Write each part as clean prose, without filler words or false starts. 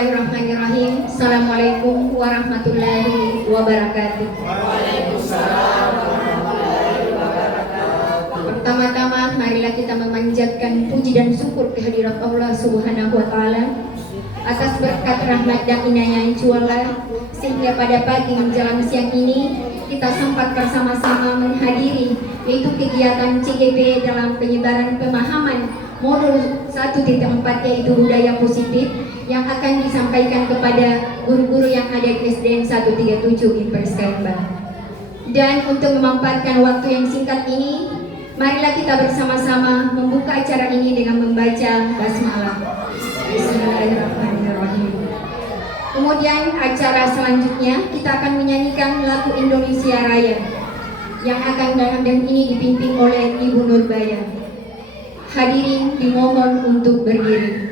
Bismillahirrahmanirrahim. Assalamualaikum warahmatullahi wabarakatuh. Waalaikumsalam warahmatullahi wabarakatuh. Pertama-tama marilah kita memanjatkan puji dan syukur kehadirat Allah Subhanahu wa taala atas berkat rahmat dan inayah Allah, sehingga pada pagi menjelang siang ini kita sempat bersama-sama menghadiri yaitu kegiatan CGP dalam penyebaran pemahaman modul 1.4 yaitu budaya positif yang akan disampaikan kepada guru-guru yang ada di SDN 137 Unpers Kalbar. Dan untuk memanfaatkan waktu yang singkat ini, marilah kita bersama-sama membuka acara ini dengan membaca basmalah. Bismillahirrahmanirrahim. Kemudian acara selanjutnya kita akan menyanyikan lagu Indonesia Raya yang akan dalam ini dipimpin oleh Ibu Nurbaya. Hadirin dimohon untuk berdiri.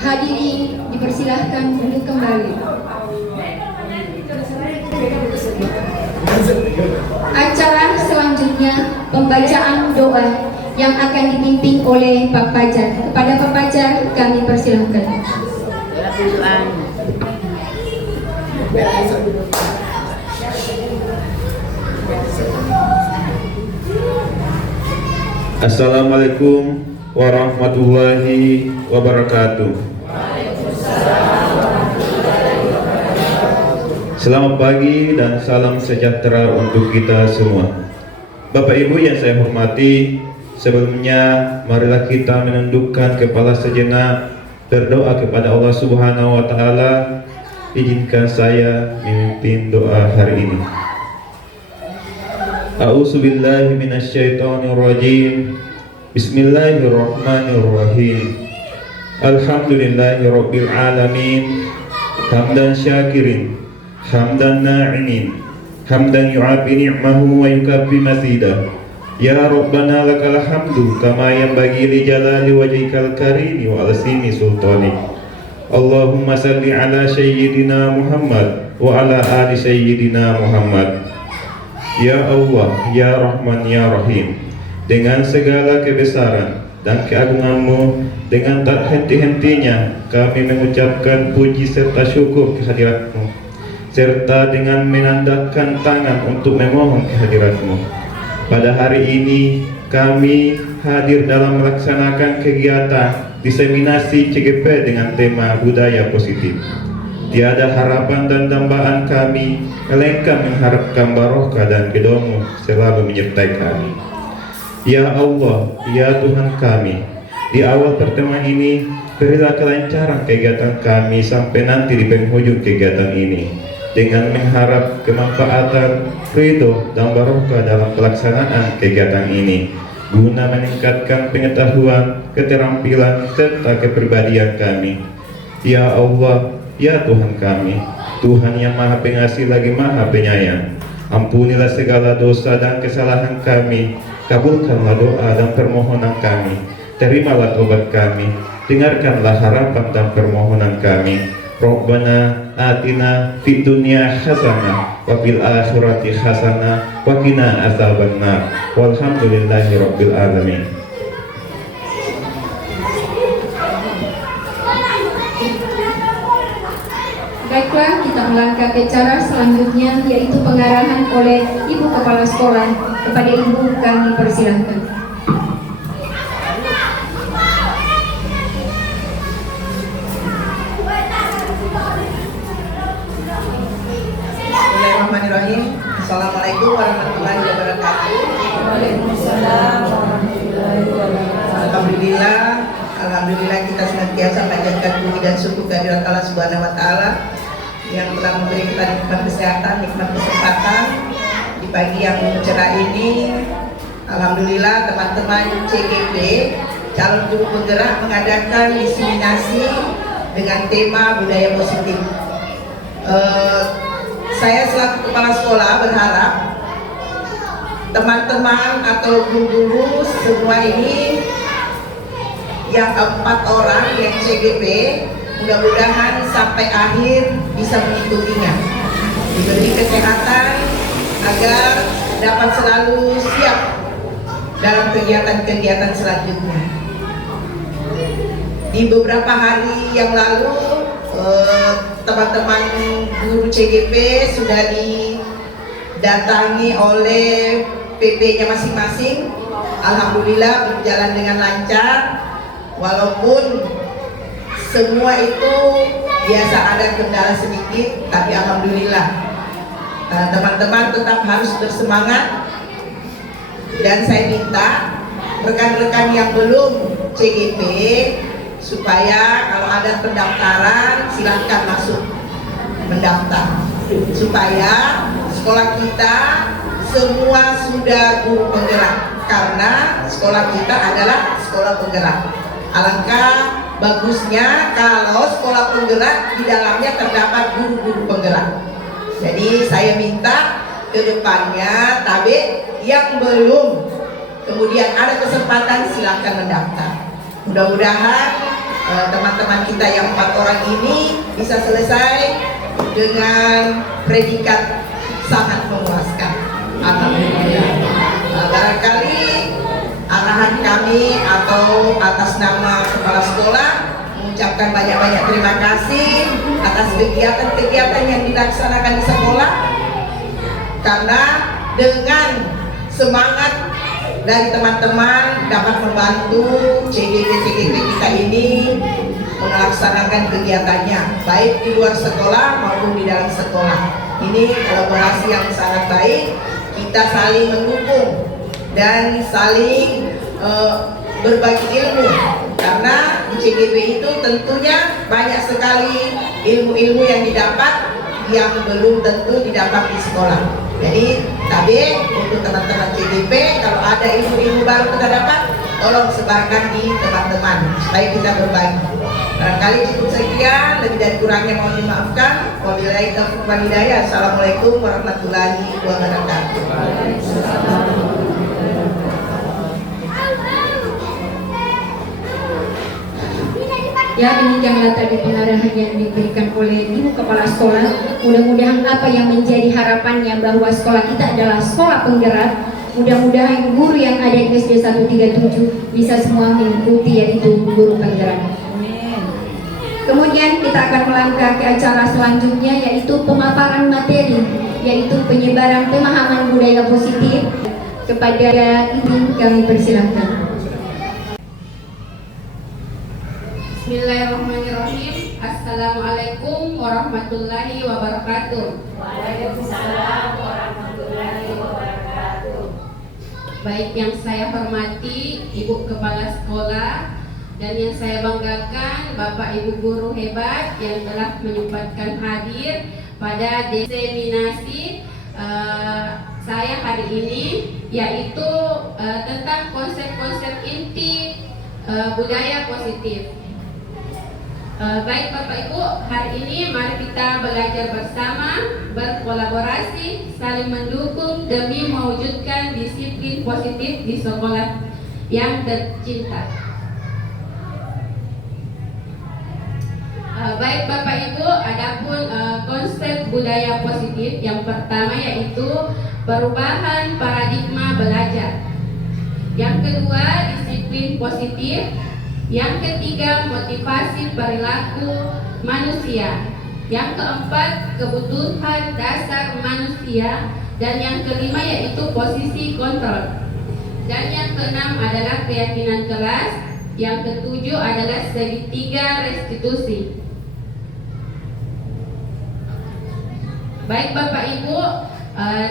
Hadirin dipersilahkan duduk kembali. Acara selanjutnya pembacaan doa yang akan dipimpin oleh Pak Fajar. Kepada Pak Fajar kami persilahkan. Assalamualaikum warahmatullahi wabarakatuh. Selamat pagi dan salam sejahtera untuk kita semua. Bapak Ibu yang saya hormati, sebelumnya marilah kita menundukkan kepala sejenak, berdoa kepada Allah Subhanahu wa taala. Izinkan saya memimpin doa hari ini. A'udzubillahi minasyaitonirrajim. Bismillahirrahmanirrahim. Alhamdulillahirabbil alamin. Hamdan syakirin, hamdan na'imin, hamdan yu'afi ni'mahu wa yukabbi masidah. Ya Rabbana lakal hamdu kama yanbaghi li jalali wajhikal karimi wa asimi sultanik. Allahumma salli ala sayyidina Muhammad wa ala ali sayyidina Muhammad. Ya Allah, ya Rahman, ya Rahim, dengan segala kebesaran dan keagungan-Mu, dengan tak henti-hentinya kami mengucapkan puji serta syukur kehadirat-Mu, serta dengan menandakkan tangan untuk memohon kehadirat-Mu. Pada hari ini kami hadir dalam melaksanakan kegiatan diseminasi CGP dengan tema budaya positif. Tiada harapan dan dambaan kami, melainkan mengharapkan barokah dan ridho-Mu selalu menyertai kami. Ya Allah, ya Tuhan kami, di awal pertemuan ini berilah kelancaran kegiatan kami sampai nanti di penghujung kegiatan ini. dengan mengharap kemanfaatan, ridho, dan barokah dalam pelaksanaan kegiatan ini guna meningkatkan pengetahuan, keterampilan, serta kepribadian kami. Ya Allah, ya Tuhan kami, Tuhan yang Maha Pengasih lagi Maha Penyayang, ampunilah segala dosa dan kesalahan kami, kabulkanlah doa dan permohonan kami, terimalah tobat kami, dengarkanlah harapan dan permohonan kami. Rabbana atina fid dunya hasanah wa fil akhirati hasanah wa qina adzabannar. Walhamdulillahi rabbil alamin. Baiklah, kita melangkah ke cara selanjutnya, yaitu pengarahan oleh Ibu Kepala Sekolah. Kepada Ibu kami persilahkan. Bismillahirrahmanirrahim. Assalamualaikum warahmatullahi wabarakatuh. Waalaikumsalam warahmatullahi wabarakatuh. Alhamdulillah kita senantiasa panjatkan puji dan syukur kehadirat Allah Subhanahu wa taala yang telah memberi kita nikmat kesehatan, nikmat kesempatan di pagi yang cerah ini. Alhamdulillah teman-teman CGP calon guru penggerak mengadakan diseminasi dengan tema budaya positif. Saya selaku kepala sekolah berharap teman-teman atau guru-guru semua ini yang 4 orang yang CGP mudah-mudahan sampai akhir bisa mengikutinya, diberi kesehatan agar dapat selalu siap dalam kegiatan-kegiatan selanjutnya. Di beberapa hari yang lalu teman-teman guru CGP sudah didatangi oleh PP-nya masing-masing. Alhamdulillah berjalan dengan lancar, walaupun semua itu biasa ada kendala sedikit, tapi alhamdulillah teman-teman tetap harus bersemangat. Dan saya minta rekan-rekan yang belum CGP supaya kalau ada pendaftaran silakan masuk mendaftar, supaya sekolah kita semua sudah guru penggerak, karena sekolah kita adalah sekolah penggerak. Alangkah bagusnya kalau sekolah penggerak di dalamnya terdapat guru-guru penggerak. Jadi saya minta ke depannya tabik yang belum kemudian ada kesempatan silakan mendaftar. Mudah-mudahan teman-teman kita yang 4 orang ini bisa selesai dengan predikat sangat memuaskan. Alhamdulillah. Barangkali arahan kami atau atas nama kepala sekolah mengucapkan banyak-banyak terima kasih atas kegiatan-kegiatan yang dilaksanakan di sekolah, karena dengan semangat dari teman-teman dapat membantu CGP kita ini melaksanakan kegiatannya baik di luar sekolah maupun di dalam sekolah. Ini kolaborasi yang sangat baik, kita saling mendukung dan saling berbagi ilmu, karena di CGP itu tentunya banyak sekali ilmu-ilmu yang didapat yang belum tentu didapat di sekolah. Jadi tadi untuk teman-teman CGP, kalau ada ilmu-ilmu baru kita dapat, tolong sebarkan di teman-teman supaya kita berbagi. Barangkali cukup sekian, lebih dan kurangnya mohon dimaafkan. Wabillahi taufiq wal hidayah. Assalamualaikum warahmatullahi wabarakatuh. Ya, demikianlah tadi pengarahan yang diberikan oleh Ibu Kepala Sekolah. Mudah-mudahan apa yang menjadi harapannya bahwa sekolah kita adalah sekolah penggerak. Mudah-mudahan guru yang ada di SD 137 bisa semua mengikuti, yaitu guru penggerak. Kemudian kita akan melangkah ke acara selanjutnya, yaitu pemaparan materi, yaitu penyebaran pemahaman budaya positif. Kepada Ibu kami persilahkan. Bismillahirrahmanirrahim. Assalamualaikum warahmatullahi wabarakatuh. Waalaikumsalam warahmatullahi wabarakatuh. Baik yang saya hormati Ibu Kepala Sekolah, Dan yang saya banggakan Bapak Ibu guru hebat yang telah menyempatkan hadir pada diseminasi saya hari ini, yaitu tentang konsep-konsep inti budaya positif. Baik Bapak Ibu, hari ini mari kita belajar bersama, berkolaborasi, saling mendukung demi mewujudkan disiplin positif di sekolah yang tercinta. Baik Bapak Ibu, adapun konsep budaya positif yang pertama yaitu perubahan paradigma belajar. Yang kedua, disiplin positif. Yang ketiga, motivasi perilaku manusia. Yang keempat, kebutuhan dasar manusia. Dan yang kelima yaitu posisi kontrol. Dan yang keenam adalah keyakinan kelas. Yang ketujuh adalah segitiga restitusi. Baik Bapak Ibu,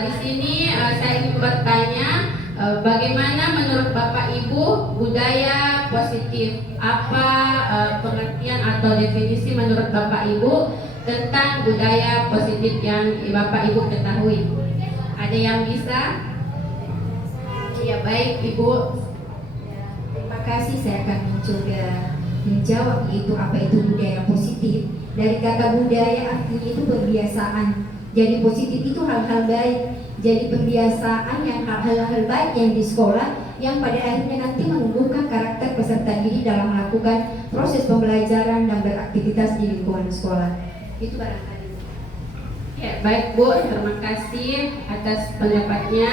di sini saya ingin bertanya, bagaimana menurut Bapak Ibu budaya positif? Apa pengertian atau definisi menurut Bapak Ibu tentang budaya positif yang Bapak Ibu ketahui? Ada yang bisa? Ya baik Ibu. Terima kasih, saya akan mencoba menjawab yaitu apa itu budaya positif. Dari kata budaya artinya itu kebiasaan. Jadi positif itu hal-hal baik. Jadi pembiasaan yang hal-hal baik yang di sekolah yang pada akhirnya nanti menumbuhkan karakter peserta didik dalam melakukan proses pembelajaran dan beraktivitas di lingkungan sekolah. Itu barangkali. Ya, baik Bu, terima kasih atas pendapatnya.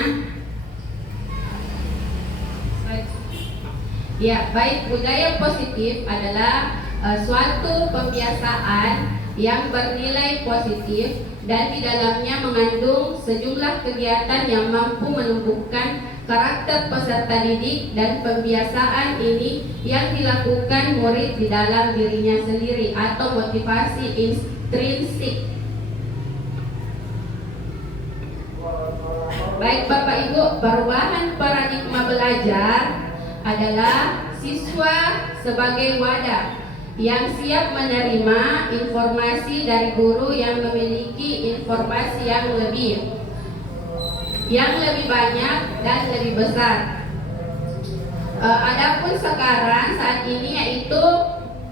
Ya, baik, budaya positif adalah suatu pembiasaan yang bernilai positif dan di dalamnya mengandung sejumlah kegiatan yang mampu menumbuhkan karakter peserta didik, dan pembiasaan ini yang dilakukan murid di dalam dirinya sendiri atau motivasi intrinsik. Baik Bapak Ibu, perubahan paradigma belajar adalah siswa sebagai wadah yang siap menerima informasi dari guru yang memiliki informasi yang lebih banyak dan lebih besar. Adapun sekarang saat ini yaitu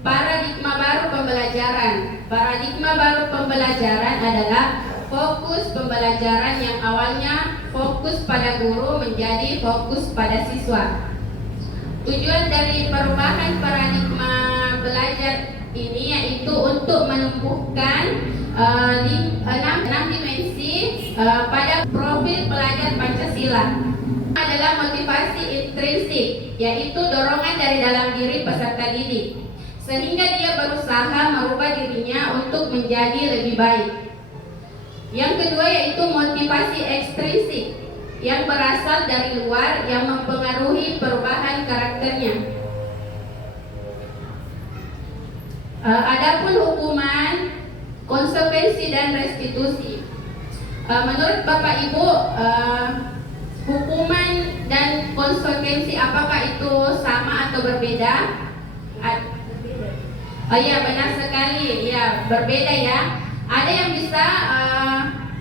paradigma baru pembelajaran. Paradigma baru pembelajaran adalah fokus pembelajaran yang awalnya fokus pada guru menjadi fokus pada siswa. Tujuan dari perubahan paradigma belajar ini yaitu untuk menumbuhkan 6 dimensi pada profil pelajar Pancasila. Adalah motivasi intrinsik, yaitu dorongan dari dalam diri peserta didik, sehingga dia berusaha merubah dirinya untuk menjadi lebih baik. Yang kedua yaitu motivasi ekstrinsik, yang berasal dari luar yang mempengaruhi perubahan karakternya. Adapun hukuman, konsekuensi dan restitusi. Menurut Bapak Ibu, hukuman dan konsekuensi apakah itu sama atau berbeda? Oh ya, benar sekali. Ya, berbeda ya. Ada yang bisa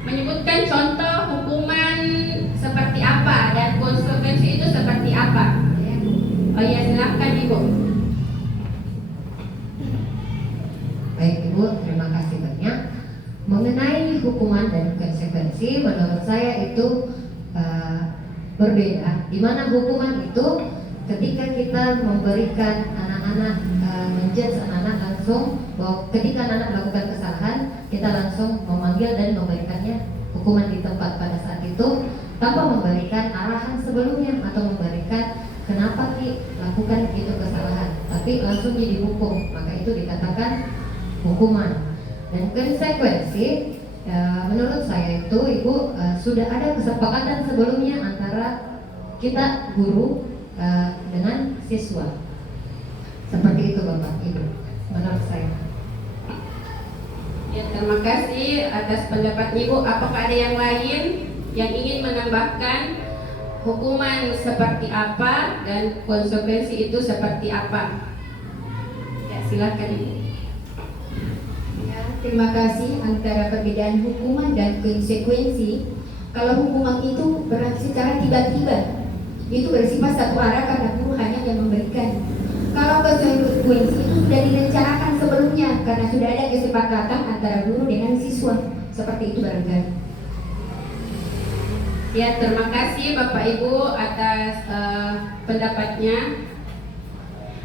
menyebutkan contoh hukuman seperti apa dan konsekuensi itu seperti apa? Oh ya, silahkan Ibu. Baik Ibu, terima kasih banyak. Mengenai hukuman dan konsekuensi, menurut saya itu berbeda. Di mana hukuman itu ketika kita memberikan anak-anak, menjudge anak-anak langsung bahwa ketika anak melakukan kesalahan, kita langsung memanggil dan memberikannya hukuman di tempat pada saat itu tanpa memberikan arahan sebelumnya atau memberikan kenapa lakukan itu kesalahan, tapi langsung jadi hukum, maka itu dikatakan hukuman. Dan konsekuensi, menurut saya itu Ibu sudah ada kesepakatan sebelumnya antara kita guru dengan siswa. Seperti itu Bapak Ibu, menurut saya. Ya, terima kasih atas pendapat Ibu. Apakah ada yang lain yang ingin menambahkan hukuman seperti apa dan konsekuensi itu seperti apa? silakan Ibu. Ya, terima kasih. Antara perbedaan hukuman dan konsekuensi, kalau hukuman itu secara tiba-tiba, itu bersifat satu arah karena guru hanya yang memberikan. Kalau konsekuensi itu sudah direncanakan sebelumnya karena sudah ada kesepakatan antara guru dengan siswa. Seperti itu barangkali. Ya, terima kasih Bapak Ibu atas pendapatnya.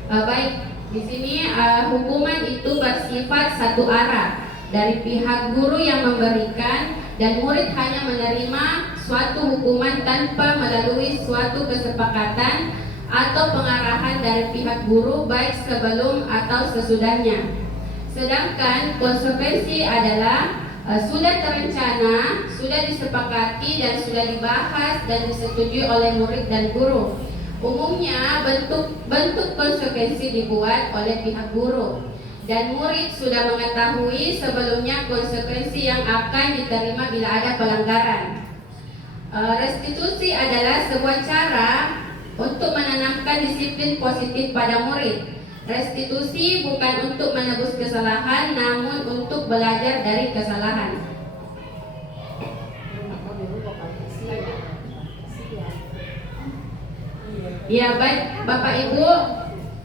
Baik, di sini hukuman itu bersifat satu arah dari pihak guru yang memberikan dan murid hanya menerima suatu hukuman tanpa melalui suatu kesepakatan atau pengarahan dari pihak guru baik sebelum atau sesudahnya. Sedangkan konsekuensi adalah sudah terencana, sudah disepakati dan sudah dibahas dan disetujui oleh murid dan guru. Umumnya bentuk konsekuensi dibuat oleh pihak guru dan murid sudah mengetahui sebelumnya konsekuensi yang akan diterima bila ada pelanggaran. Restitusi adalah sebuah cara untuk menanamkan disiplin positif pada murid. Restitusi bukan untuk menebus kesalahan, namun untuk belajar dari kesalahan. Ya, baik Bapak Ibu,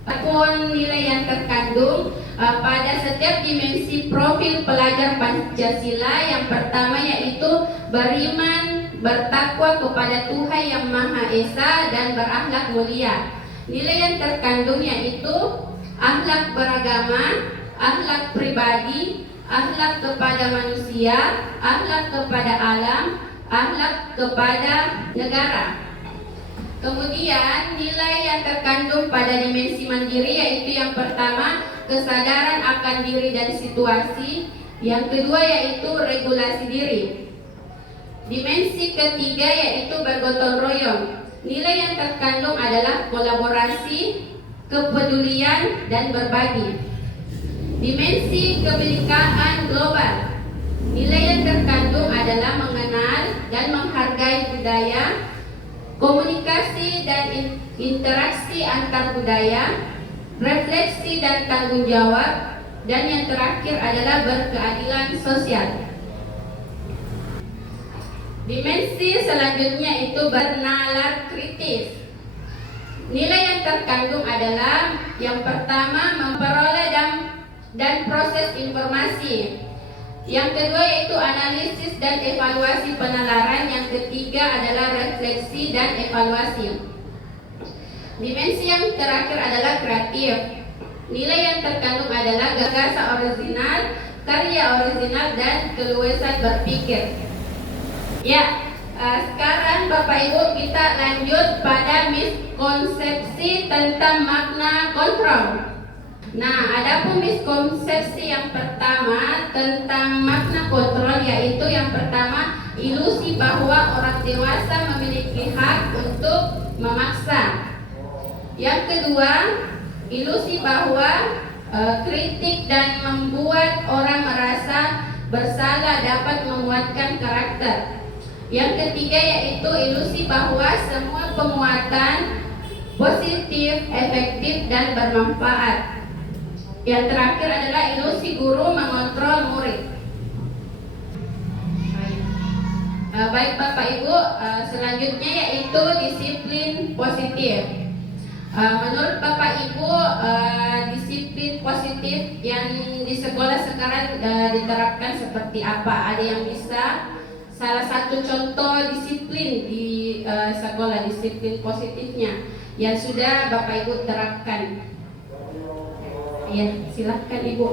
apapun nilai yang terkandung pada setiap dimensi profil pelajar Pancasila, yang pertama yaitu beriman, bertakwa kepada Tuhan Yang Maha Esa dan berakhlak mulia. Nilai yang terkandung yaitu akhlak beragama, akhlak pribadi, akhlak kepada manusia, akhlak kepada alam, akhlak kepada negara. Kemudian nilai yang terkandung pada dimensi mandiri yaitu yang pertama kesadaran akan diri dan situasi, yang kedua yaitu regulasi diri. Dimensi ketiga yaitu bergotong royong. Nilai yang terkandung adalah kolaborasi, kepedulian, dan berbagi. Dimensi kebinekaan global. Nilai yang terkandung adalah mengenal dan menghargai budaya, komunikasi dan interaksi antar budaya, refleksi dan tanggung jawab, dan yang terakhir adalah berkeadilan sosial. Dimensi selanjutnya itu bernalar kritis. Nilai yang terkandung adalah yang pertama memperoleh dan proses informasi. Yang kedua yaitu analisis dan evaluasi penalaran. Yang ketiga adalah refleksi dan evaluasi. Dimensi yang terakhir adalah kreatif. Nilai yang terkandung adalah gagasan orisinal, karya orisinal, dan keluasan berpikir. Ya, sekarang Bapak Ibu kita lanjut pada miskonsepsi tentang makna kontrol. Nah, ada pun miskonsepsi yang pertama tentang makna kontrol, yaitu yang pertama ilusi bahwa orang dewasa memiliki hak untuk memaksa. Yang kedua, ilusi bahwa kritik dan membuat orang merasa bersalah dapat menguatkan karakter. Yang ketiga yaitu ilusi bahwa semua penguatan positif, efektif, dan bermanfaat. Yang terakhir adalah ilusi guru mengontrol murid. Baik Bapak Ibu, selanjutnya yaitu disiplin positif. Menurut Bapak Ibu, disiplin positif yang di sekolah sekarang diterapkan seperti apa? Ada yang bisa salah satu contoh disiplin di sekolah, disiplin positifnya yang sudah Bapak Ibu terapkan? Ya, silakan Ibu.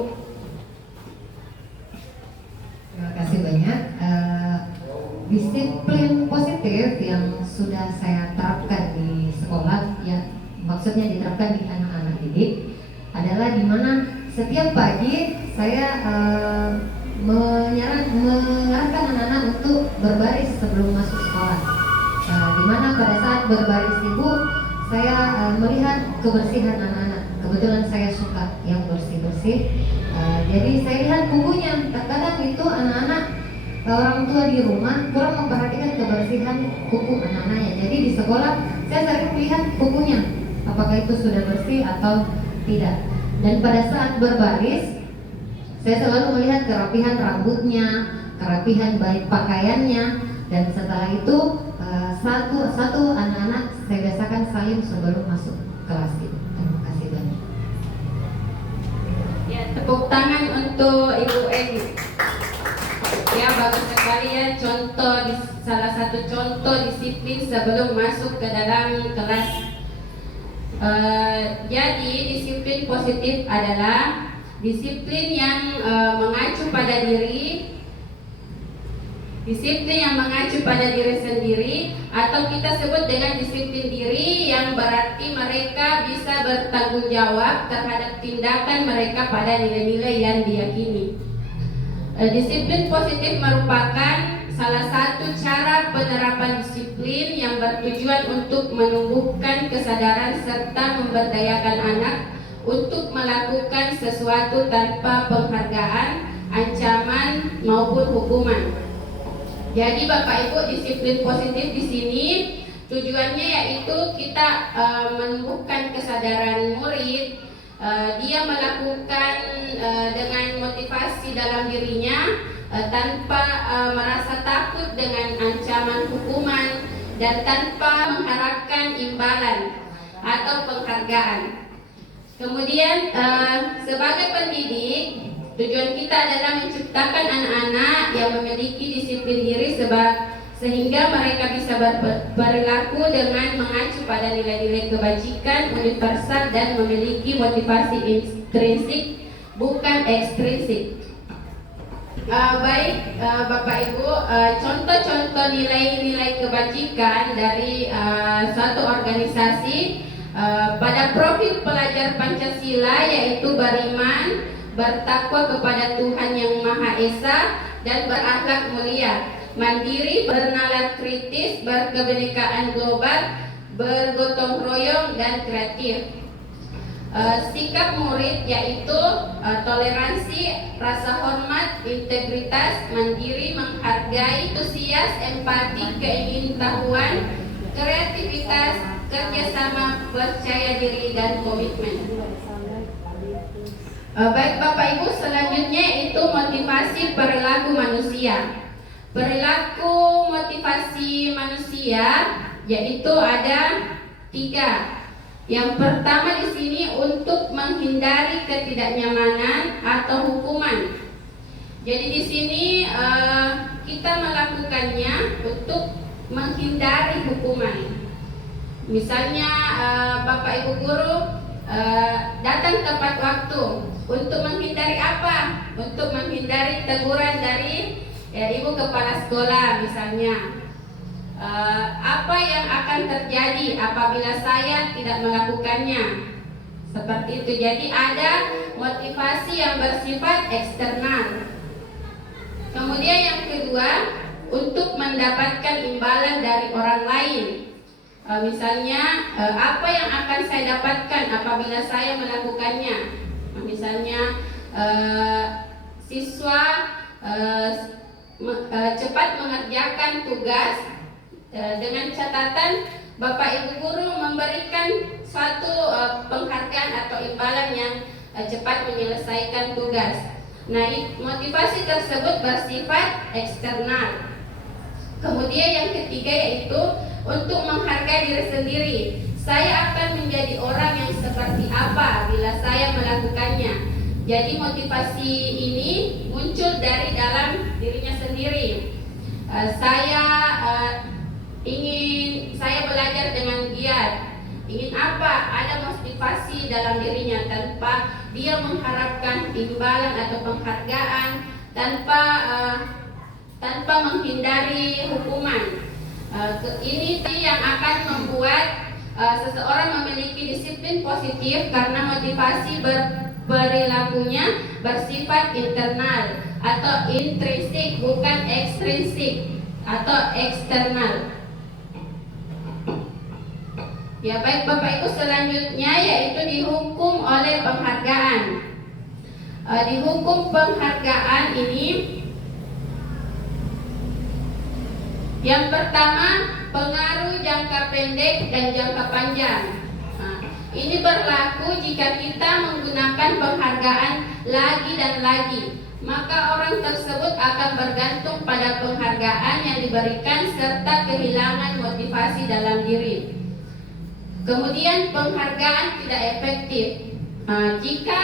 Terima kasih banyak. Disiplin positif yang sudah saya terapkan di sekolah, yang maksudnya diterapkan di anak-anak didik, adalah di mana setiap pagi saya mengarahkan anak-anak untuk berbaris sebelum masuk sekolah. Di mana pada saat berbaris ibu, saya melihat kebersihan anak-anak. Kebetulan saya suka yang bersih-bersih. Jadi saya lihat kukunya. Terkadang itu anak-anak, orang tua di rumah kurang memperhatikan kebersihan kuku anak-anaknya. Jadi di sekolah saya sering melihat kukunya, apakah itu sudah bersih atau tidak. Dan pada saat berbaris, saya selalu melihat kerapihan rambutnya, kerapihan baik pakaiannya, dan setelah itu satu anak-anak saya biasakan salim sebelum masuk kelas itu. Terima kasih banyak. Ya, tepuk tangan untuk Ibu Edi. Ya, bagus sekali ya, salah satu contoh disiplin sebelum masuk ke dalam kelas. Jadi disiplin positif adalah disiplin yang mengacu pada diri, disiplin yang mengacu pada diri sendiri, atau kita sebut dengan disiplin diri, yang berarti mereka bisa bertanggung jawab terhadap tindakan mereka pada nilai-nilai yang diyakini. Disiplin positif merupakan salah satu cara penerapan disiplin yang bertujuan untuk menumbuhkan kesadaran serta memberdayakan anak untuk melakukan sesuatu tanpa penghargaan, ancaman maupun hukuman. Jadi Bapak Ibu, disiplin positif di sini tujuannya yaitu kita menumbuhkan kesadaran murid. Dia melakukan dengan motivasi dalam dirinya tanpa merasa takut dengan ancaman hukuman dan tanpa mengharapkan imbalan atau penghargaan. Kemudian sebagai pendidik, tujuan kita adalah menciptakan anak-anak yang memiliki disiplin diri sehingga mereka bisa berperilaku dengan mengacu pada nilai-nilai kebajikan universal dan memiliki motivasi intrinsik bukan ekstrinsik. Baik Bapak Ibu, contoh-contoh nilai-nilai kebajikan dari suatu organisasi pada profil pelajar Pancasila yaitu beriman, bertakwa kepada Tuhan Yang Maha Esa, dan berakhlak mulia, mandiri, bernalar kritis, berkebinekaan global, bergotong royong, dan kreatif. Sikap murid yaitu toleransi, rasa hormat, integritas, mandiri, menghargai, antusias, empati, keingintahuan, kreativitas, kerjasama, percaya diri, dan komitmen. Baik Bapak Ibu, selanjutnya itu motivasi perilaku manusia. Perilaku motivasi manusia yaitu ada 3. Yang pertama di sini untuk menghindari ketidaknyamanan atau hukuman. Jadi di sini kita melakukannya untuk menghindari hukuman. Misalnya Bapak Ibu guru datang tepat waktu. Untuk menghindari apa? Untuk menghindari teguran dari Ibu kepala sekolah misalnya. Apa yang akan terjadi apabila saya tidak melakukannya? Seperti itu. Jadi ada motivasi yang bersifat eksternal. Kemudian yang kedua, untuk mendapatkan imbalan dari orang lain. Misalnya apa yang akan saya dapatkan apabila saya melakukannya? Misalnya siswa cepat mengerjakan tugas dengan catatan Bapak Ibu guru memberikan suatu penghargaan atau imbalan yang cepat menyelesaikan tugas. Nah, motivasi tersebut bersifat eksternal. Kemudian yang ketiga yaitu untuk menghargai diri sendiri. Saya akan menjadi orang yang seperti apa bila saya melakukannya. Jadi motivasi ini muncul dari dalam dirinya sendiri. Saya belajar dengan giat. Ingin apa? Ada motivasi dalam dirinya tanpa dia mengharapkan imbalan atau penghargaan, tanpa menghindari hukuman. Ini yang akan membuat seseorang memiliki disiplin positif karena motivasi perilakunya bersifat internal atau intrinsik bukan ekstrinsik atau eksternal. Ya baik Bapak Ibu, selanjutnya yaitu dihukum oleh penghargaan. Dihukum penghargaan ini yang pertama pengaruh jangka pendek dan jangka panjang. Ini berlaku jika kita menggunakan penghargaan lagi dan lagi, maka orang tersebut akan bergantung pada penghargaan yang diberikan serta kehilangan motivasi dalam diri. Kemudian penghargaan tidak efektif. Jika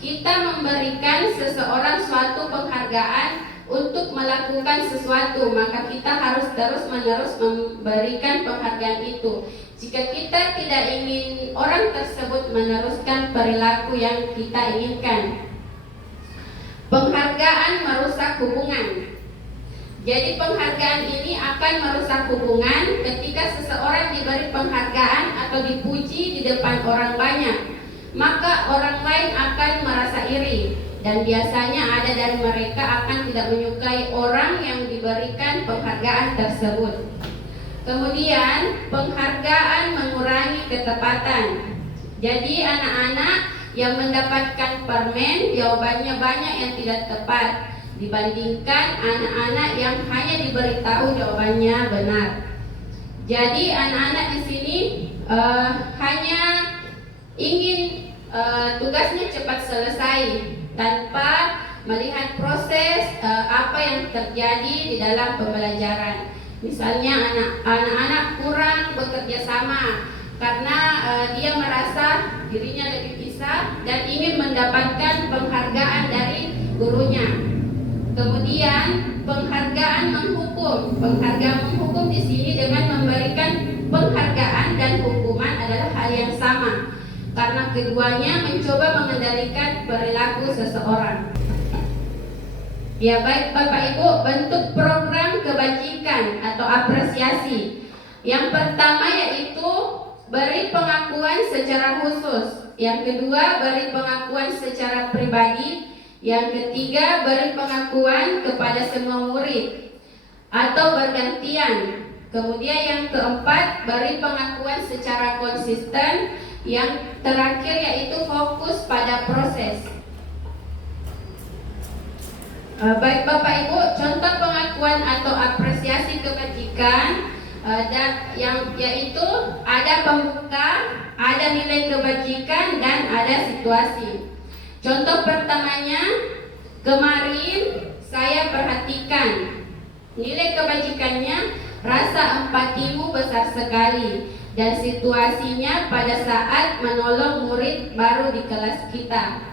kita memberikan seseorang suatu penghargaan untuk melakukan sesuatu, maka kita harus terus-menerus memberikan penghargaan itu. Jika kita tidak ingin orang tersebut meneruskan perilaku yang kita inginkan. Penghargaan merusak hubungan. Jadi penghargaan ini akan merusak hubungan ketika seseorang diberi penghargaan atau dipuji di depan orang banyak, maka orang lain akan merasa iri, dan biasanya ada dari mereka akan tidak menyukai orang yang diberikan penghargaan tersebut. Kemudian penghargaan mengurangi ketepatan. Jadi anak-anak yang mendapatkan permen jawabannya banyak yang tidak tepat dibandingkan anak-anak yang hanya diberitahu jawabannya benar. Jadi anak-anak di sini hanya ingin tugasnya cepat selesai tanpa melihat proses apa yang terjadi di dalam pembelajaran. Misalnya anak-anak kurang bekerja sama karena dia merasa dirinya lebih bisa dan ingin mendapatkan penghargaan dari gurunya. Kemudian penghargaan menghukum. Penghargaan menghukum di sini dengan memberikan penghargaan dan hukuman adalah hal yang sama, karena keduanya mencoba mengendalikan perilaku seseorang. Ya baik Bapak Ibu, bentuk program kebajikan atau apresiasi. Yang pertama yaitu beri pengakuan secara khusus. Yang kedua beri pengakuan secara pribadi. Yang ketiga beri pengakuan kepada semua murid atau bergantian. Kemudian yang keempat beri pengakuan secara konsisten. Yang terakhir yaitu fokus pada proses. Baik Bapak Ibu, contoh pengakuan atau apresiasi kebajikan yang yaitu ada pembuka, ada nilai kebajikan, dan ada situasi. Contoh pertamanya, kemarin saya perhatikan nilai kebajikannya, rasa empatimu besar sekali, dan situasinya pada saat menolong murid baru di kelas kita.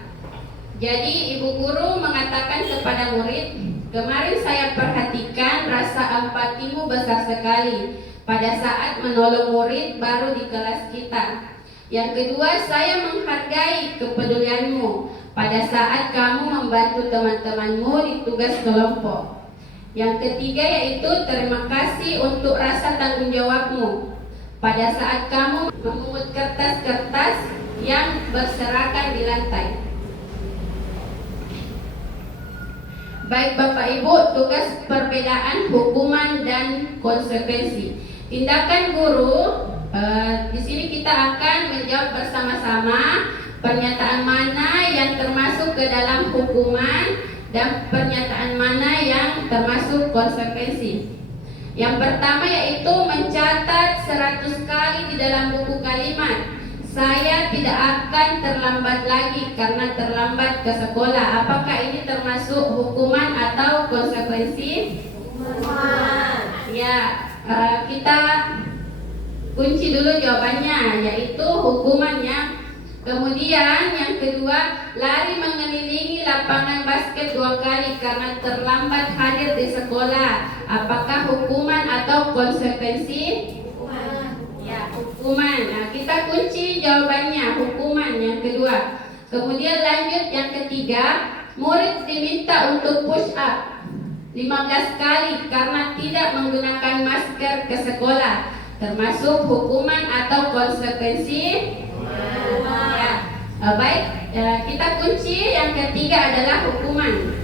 Jadi ibu guru mengatakan kepada murid, kemarin saya perhatikan rasa empatimu besar sekali pada saat menolong murid baru di kelas kita. Yang kedua, saya menghargai kepedulianmu pada saat kamu membantu teman-temanmu di tugas kelompok. Yang ketiga yaitu terima kasih untuk rasa tanggung jawabmu pada saat kamu memungut kertas-kertas yang berserakan di lantai. Baik Bapak Ibu, tugas perbedaan hukuman dan konsekuensi. Tindakan guru, di sini kita akan menjawab bersama-sama pernyataan mana yang termasuk ke dalam hukuman dan pernyataan mana yang termasuk konsekuensi. Yang pertama yaitu mencatat 100 kali di dalam buku kalimat, saya tidak akan terlambat lagi karena terlambat ke sekolah. Apakah ini termasuk hukuman atau konsekuensi? Hukuman. Ya, kita kunci dulu jawabannya, yaitu hukumannya. Kemudian yang kedua, lari mengelilingi lapangan basket 2 kali karena terlambat hadir di sekolah. Apakah hukuman atau konsekuensi? Ya, hukuman. Nah, kita kunci jawabannya, hukuman yang kedua. Kemudian lanjut yang ketiga, murid diminta untuk push up 15 kali karena tidak menggunakan masker ke sekolah. Termasuk hukuman atau konsekuensi? Ya. Baik, kita kunci yang ketiga adalah hukuman.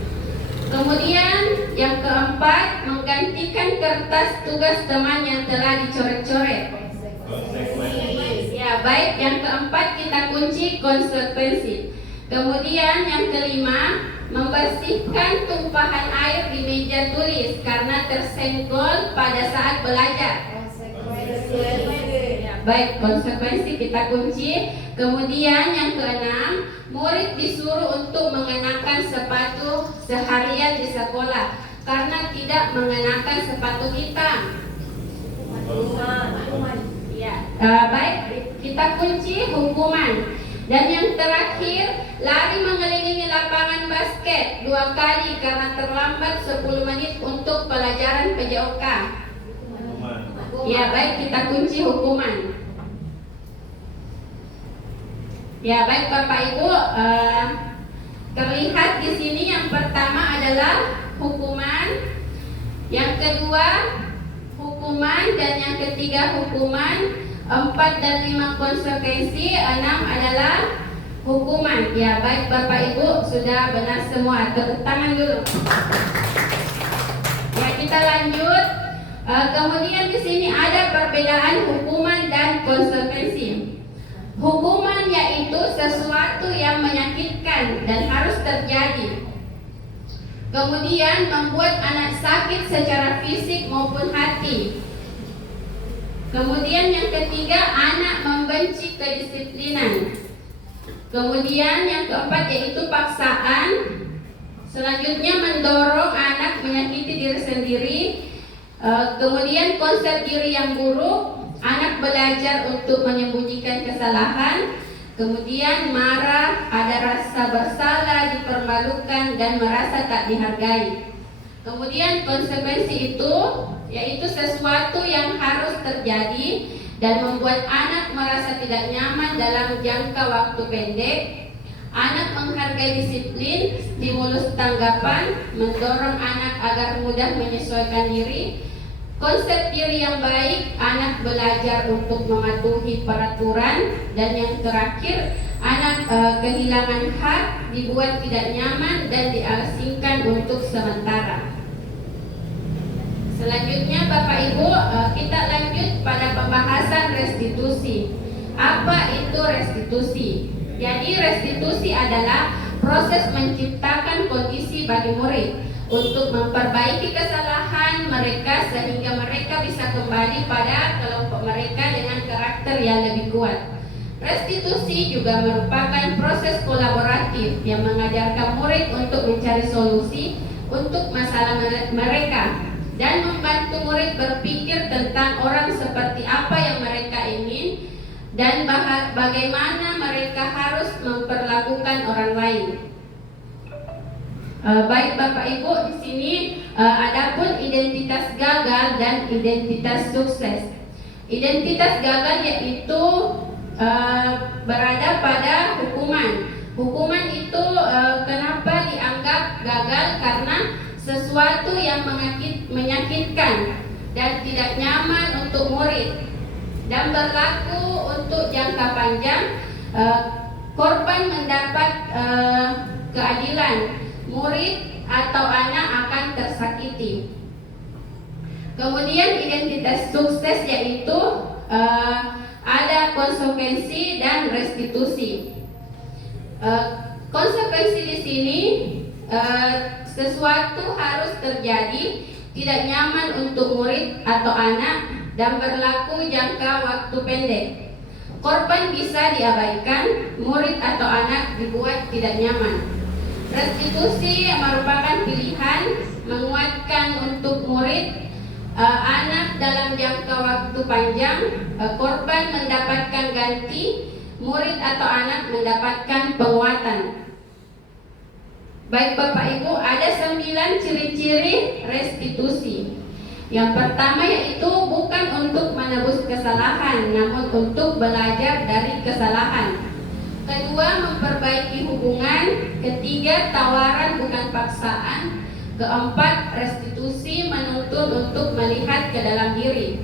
Kemudian yang keempat, menggantikan kertas tugas teman yang telah dicoret-coret. Ya, baik, yang keempat kita kunci konsekuensi. Kemudian yang kelima, membersihkan tumpahan air di meja tulis karena tersenggol pada saat belajar. Ya, Baik, konsekuensi kita kunci. Kemudian yang keenam, murid disuruh untuk mengenakan sepatu seharian di sekolah karena tidak mengenakan sepatu hitam. Ya, baik, kita kunci hukuman. Dan yang terakhir, lari mengelilingi lapangan basket 2 kali karena terlambat 10 menit untuk pelajaran PJOK. Ya, baik, kita kunci hukuman. Ya, baik Bapak Ibu, terlihat di sini yang pertama adalah hukuman, yang kedua hukuman, dan yang ketiga hukuman, 4 dan 5 konsekuensi, 6 adalah hukuman. Ya, baik Bapak Ibu, sudah benar semua. Tepuk tangan dulu. Ya, kita lanjut. Kemudian di sini ada perbedaan hukuman dan konsekuensi. Hukuman yaitu sesuatu yang menyakitkan dan harus terjadi, kemudian membuat anak sakit secara fisik maupun hati. Kemudian yang ketiga, anak membenci kedisiplinan. Kemudian yang keempat yaitu paksaan. Selanjutnya mendorong anak menyakiti diri sendiri. Kemudian konsep diri yang buruk, anak belajar untuk menyembunyikan kesalahan. Kemudian marah, ada rasa bersalah, dipermalukan, dan merasa tak dihargai. Kemudian konsekuensi itu yaitu sesuatu yang harus terjadi dan membuat anak merasa tidak nyaman dalam jangka waktu pendek. Anak menghargai disiplin, stimulus tanggapan, mendorong anak agar mudah menyesuaikan diri. Konsep diri yang baik, anak belajar untuk mematuhi peraturan. Dan yang terakhir, anak kehilangan hak, dibuat tidak nyaman dan diasingkan untuk sementara. Selanjutnya Bapak Ibu, kita lanjut pada pembahasan restitusi. Apa itu restitusi? Jadi restitusi adalah proses menciptakan kondisi bagi murid untuk memperbaiki kesalahan mereka sehingga mereka bisa kembali pada kelompok mereka dengan karakter yang lebih kuat. Restitusi juga merupakan proses kolaboratif yang mengajarkan murid untuk mencari solusi untuk masalah mereka dan membantu murid berpikir tentang orang seperti apa yang mereka ingin dan bagaimana mereka harus memperlakukan orang lain. Baik Bapak Ibu, di sini adapun identitas gagal dan identitas sukses. Identitas gagal yaitu berada pada hukuman. Hukuman itu kenapa dianggap gagal? Karena sesuatu yang menyakitkan dan tidak nyaman untuk murid dan berlaku untuk jangka panjang. Korban mendapat keadilan, murid atau anak akan tersakiti. Kemudian identitas sukses yaitu ada konsekuensi dan restitusi. Konsekuensi di sini sesuatu harus terjadi, tidak nyaman untuk murid atau anak dan berlaku jangka waktu pendek. Korban bisa diabaikan, murid atau anak dibuat tidak nyaman. Restitusi merupakan pilihan menguatkan untuk murid, anak dalam jangka waktu panjang. Korban mendapatkan ganti, murid atau anak mendapatkan penguatan. Baik Bapak Ibu, ada 9 ciri-ciri restitusi. Yang pertama yaitu bukan untuk menebus kesalahan, namun untuk belajar dari kesalahan. Kedua, memperbaiki hubungan. Ketiga, tawaran bukan paksaan. Keempat, restitusi menuntun untuk melihat ke dalam diri.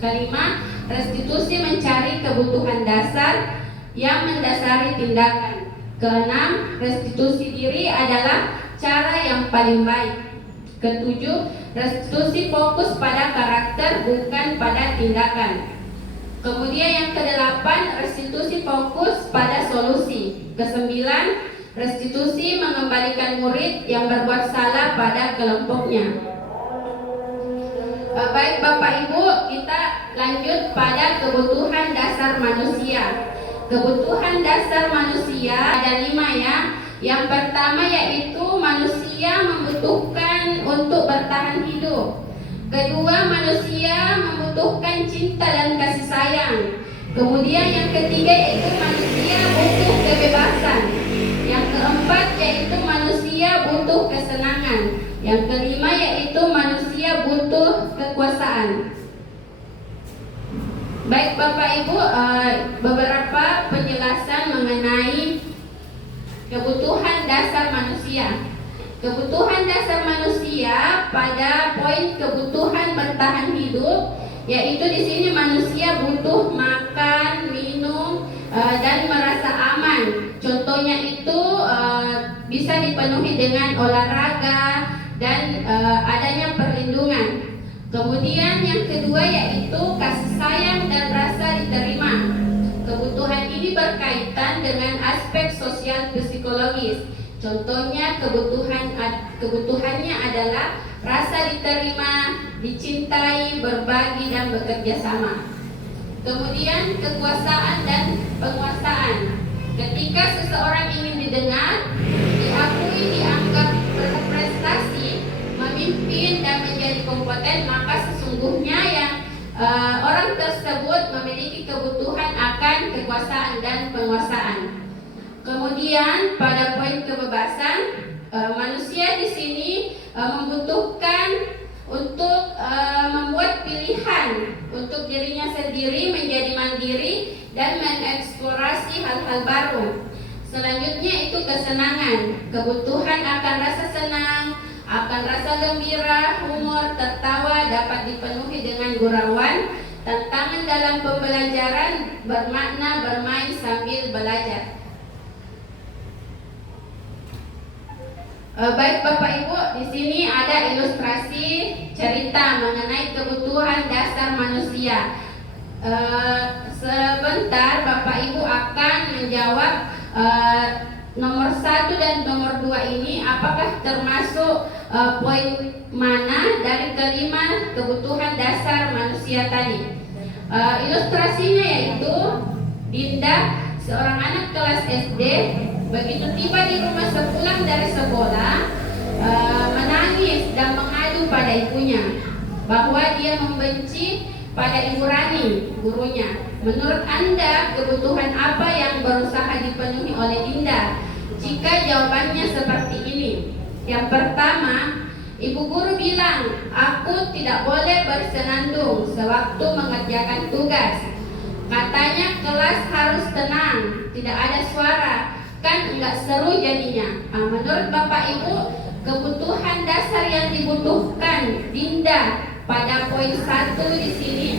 Kelima, restitusi mencari kebutuhan dasar yang mendasari tindakan. Keenam, restitusi diri adalah cara yang paling baik. Ketujuh, restitusi fokus pada karakter bukan pada tindakan. Kemudian yang kedelapan, restitusi fokus pada solusi. Kesembilan, restitusi mengembalikan murid yang berbuat salah pada kelompoknya. Baik Bapak Ibu, kita lanjut pada kebutuhan dasar manusia. Kebutuhan dasar manusia ada 5 ya. Yang pertama yaitu manusia membutuhkan untuk bertahan hidup. Kedua, manusia membutuhkan cinta dan kasih sayang. Kemudian yang ketiga yaitu manusia butuh kebebasan. Yang keempat yaitu manusia butuh kesenangan. Yang kelima yaitu manusia butuh kekuasaan. Baik Bapak Ibu, beberapa penjelasan mengenai kebutuhan dasar manusia. Kebutuhan dasar manusia pada poin kebutuhan bertahan hidup, yaitu di sini manusia butuh makan, minum, dan merasa aman. Contohnya itu bisa dipenuhi dengan olahraga dan adanya perlindungan. Kemudian yang kedua yaitu kasih sayang dan rasa diterima. Kebutuhan ini berkaitan dengan aspek sosial psikologis. Contohnya kebutuhannya adalah rasa diterima, dicintai, berbagi dan bekerja sama. Kemudian kekuasaan dan penguasaan. Ketika seseorang ingin didengar, diakui, dianggap berprestasi, memimpin dan menjadi kompeten, maka sesungguhnya yang orang tersebut memiliki kebutuhan akan kekuasaan dan penguasaan. Kemudian pada poin kebebasan, manusia di sini membutuhkan untuk membuat pilihan untuk dirinya sendiri, menjadi mandiri dan mengeksplorasi hal-hal baru. Selanjutnya itu kesenangan, kebutuhan akan rasa senang, akan rasa gembira, humor, tertawa dapat dipenuhi dengan gurauan. Tantangan dalam pembelajaran bermakna bermain sambil belajar. Baik Bapak Ibu, di sini ada ilustrasi cerita mengenai kebutuhan dasar manusia. Sebentar Bapak Ibu akan menjawab nomor 1 dan nomor 2 ini apakah termasuk poin mana dari kelima kebutuhan dasar manusia tadi. Ilustrasinya yaitu Dinda, seorang anak kelas SD, begitu tiba di rumah sepulang dari sekolah, menangis dan mengadu pada ibunya bahwa dia membenci pada Ibu Rani, gurunya. Menurut Anda, kebutuhan apa yang berusaha dipenuhi oleh Dinda? Jika jawabannya seperti ini. Yang pertama, Ibu guru bilang, aku tidak boleh bersenandung sewaktu mengerjakan tugas. Katanya kelas harus tenang, tidak ada suara, kan enggak seru jadinya. Menurut Bapak Ibu, kebutuhan dasar yang dibutuhkan Dinda pada poin 1 di sini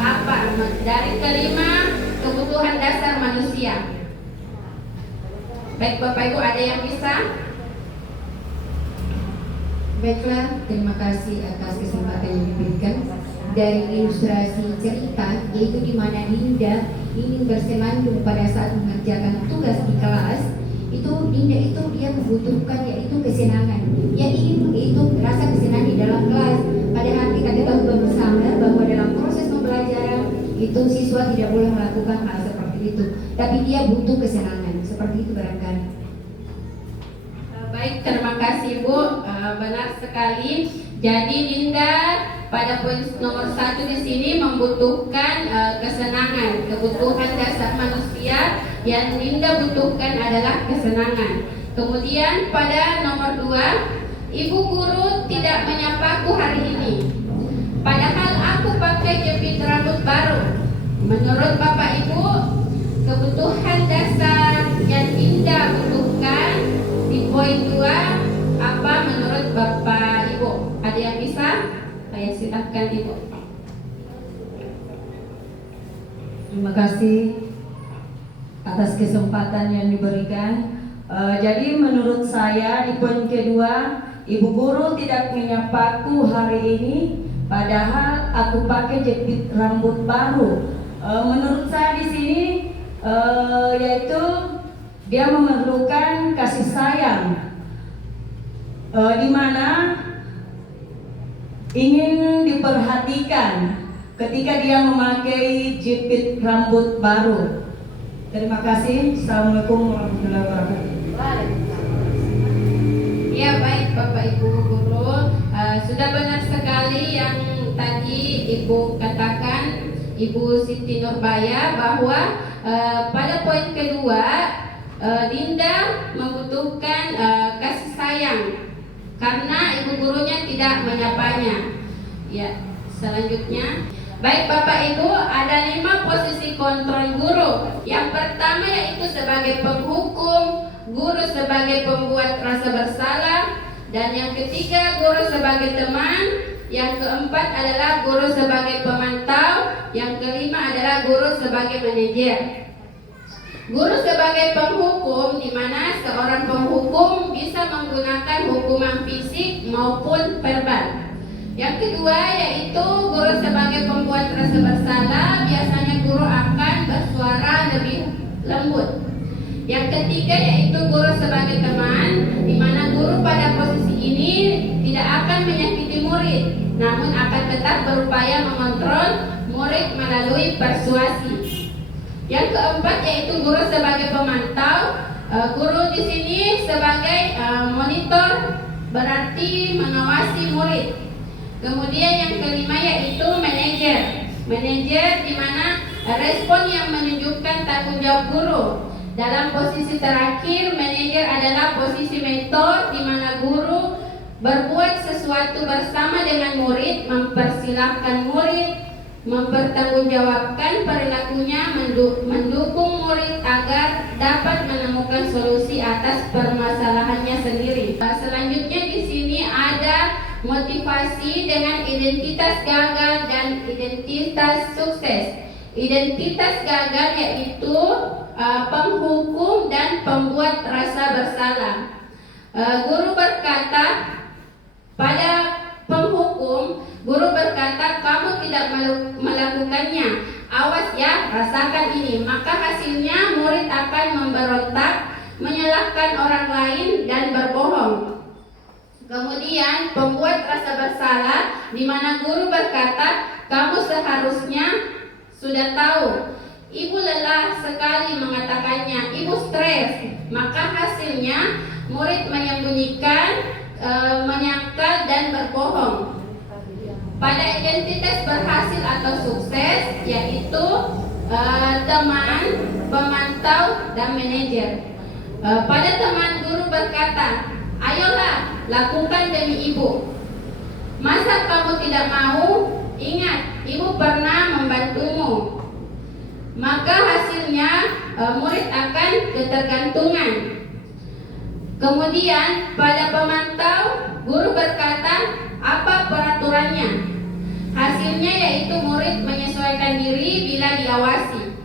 apa? Dari kelima kebutuhan dasar manusia. Baik Bapak Ibu, ada yang bisa? Baiklah, terima kasih atas kesempatan yang diberikan. Dari ilustrasi cerita, yaitu di mana Dinda ingin bersenandung pada saat mengerjakan tugas di kelas, itu Dinda itu dia membutuhkan yaitu kesenangan. Dia ingin itu rasa kesenangan di dalam kelas. Padahal kita ketahui bersama bahwa dalam proses pembelajaran itu siswa tidak boleh melakukan hal seperti itu, tapi dia butuh kesenangan. Seperti itu barangkali. Baik, terima kasih Bu. Benar sekali. Jadi Dinda pada poin nomor 1 di sini membutuhkan kesenangan. Kebutuhan dasar manusia yang Dinda butuhkan adalah kesenangan. Kemudian pada nomor 2, Ibu guru tidak menyapaku hari ini, padahal aku pakai jepit rambut baru. Menurut Bapak Ibu, kebutuhan dasar yang Dinda butuhkan di poin 2 apa menurut Bapak Ibu? Ada yang bisa? Saya silakan Ibu. Terima kasih atas kesempatan yang diberikan. Jadi menurut saya di poin kedua, Ibu guru tidak menyapaku hari ini, padahal aku pakai jepit rambut baru. Menurut saya di sini yaitu dia memerlukan kasih sayang, di mana ingin diperhatikan ketika dia memakai jepit rambut baru. Terima kasih. Assalamualaikum warahmatullahi wabarakatuh. Ya, baik Bapak Ibu Guru, sudah benar sekali yang tadi Ibu katakan, Ibu Siti Nurbaya, bahwa pada poin kedua Dinda membutuhkan kasih sayang karena ibu gurunya tidak menyapanya. Ya, selanjutnya, baik Bapak Ibu, ada 5 posisi kontrol guru. Yang pertama yaitu sebagai penghukum, guru sebagai pembuat rasa bersalah, dan yang ketiga guru sebagai teman. Yang keempat adalah guru sebagai pemantau. Yang kelima adalah guru sebagai manajer. Guru sebagai penghukum, di mana seorang penghukum bisa menggunakan hukuman fisik maupun verbal. Yang kedua yaitu guru sebagai pembuat rasa bersalah, biasanya guru akan bersuara lebih lembut. Yang ketiga yaitu guru sebagai teman, di mana guru pada posisi ini tidak akan menyakiti murid, namun akan tetap berupaya mengontrol murid melalui persuasi. Yang keempat yaitu guru sebagai pemantau. Guru di sini sebagai monitor, berarti mengawasi murid. Kemudian yang kelima yaitu manajer. Manajer di mana respon yang menunjukkan tanggung jawab guru. Dalam posisi terakhir, manajer adalah posisi mentor, di mana guru berbuat sesuatu bersama dengan murid, mempersilahkan murid, mempertanggungjawabkan perilakunya, mendukung murid agar dapat menemukan solusi atas permasalahannya sendiri. Selanjutnya di sini ada motivasi dengan identitas gagal dan identitas sukses. Identitas gagal yaitu penghukum dan pembuat rasa bersalah. Guru berkata pada penghukum, guru berkata, kamu tidak melakukannya, awas ya, rasakan ini. Maka hasilnya murid akan memberontak, menyalahkan orang lain dan berbohong. Kemudian pembuat rasa bersalah, di mana guru berkata, kamu seharusnya sudah tahu, ibu lelah sekali mengatakannya, ibu stres. Maka hasilnya murid menyembunyikan, menyangkal dan berbohong. Pada identitas berhasil atau sukses yaitu teman, pemantau, dan manajer. Pada teman, guru berkata, ayolah lakukan demi ibu. Masa kamu tidak mau? Ingat, ibu pernah membantumu. Maka hasilnya murid akan ketergantungan. Kemudian pada pemantau, guru berkata, apa peraturannya? Hasilnya yaitu murid menyesuaikan diri bila diawasi.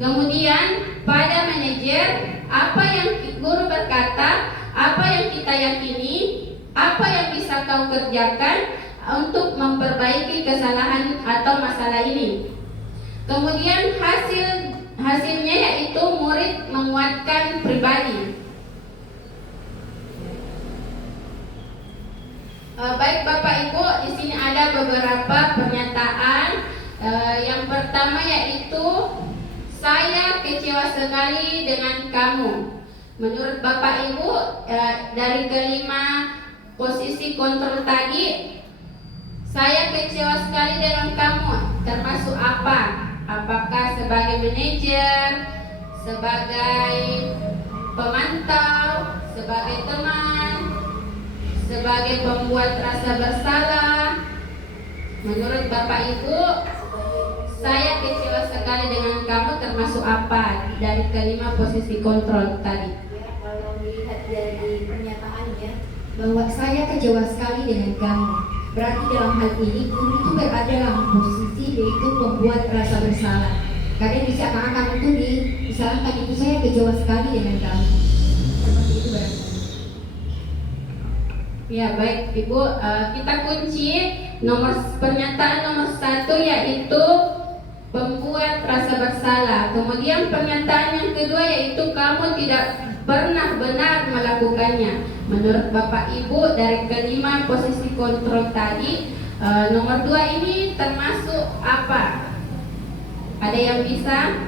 Kemudian pada manajer, apa yang guru berkata, apa yang kita yakini, apa yang bisa kau kerjakan untuk memperbaiki kesalahan atau masalah ini. Kemudian hasilnya yaitu murid menguatkan pribadi. Baik Bapak Ibu, di sini ada beberapa pernyataan. Yang pertama yaitu, saya kecewa sekali dengan kamu. Menurut Bapak Ibu, dari kelima posisi kontrol tadi, saya kecewa sekali dengan kamu termasuk apa? Apakah sebagai manajer, sebagai pemantau, sebagai teman, sebagai pembuat rasa bersalah? Menurut Bapak Ibu, saya kecewa sekali dengan kamu termasuk apa dari kelima posisi kontrol tadi? Ya, kalau dilihat dari pernyataannya bahwa saya kecewa sekali dengan kamu, berarti dalam hal ini guru itu berada dalam posisi yaitu pembuat rasa bersalah. Kadang bisa akan itu disalahkan, itu saya kecewa sekali dengan kamu. Seperti itu berarti. Ya baik Ibu, kita kunci pernyataan nomor 1 yaitu pembuat rasa bersalah. Kemudian pernyataan yang kedua yaitu kamu tidak pernah benar melakukannya. Menurut Bapak Ibu, dari kelima posisi kontrol tadi, nomor 2 ini termasuk apa? Ada yang bisa?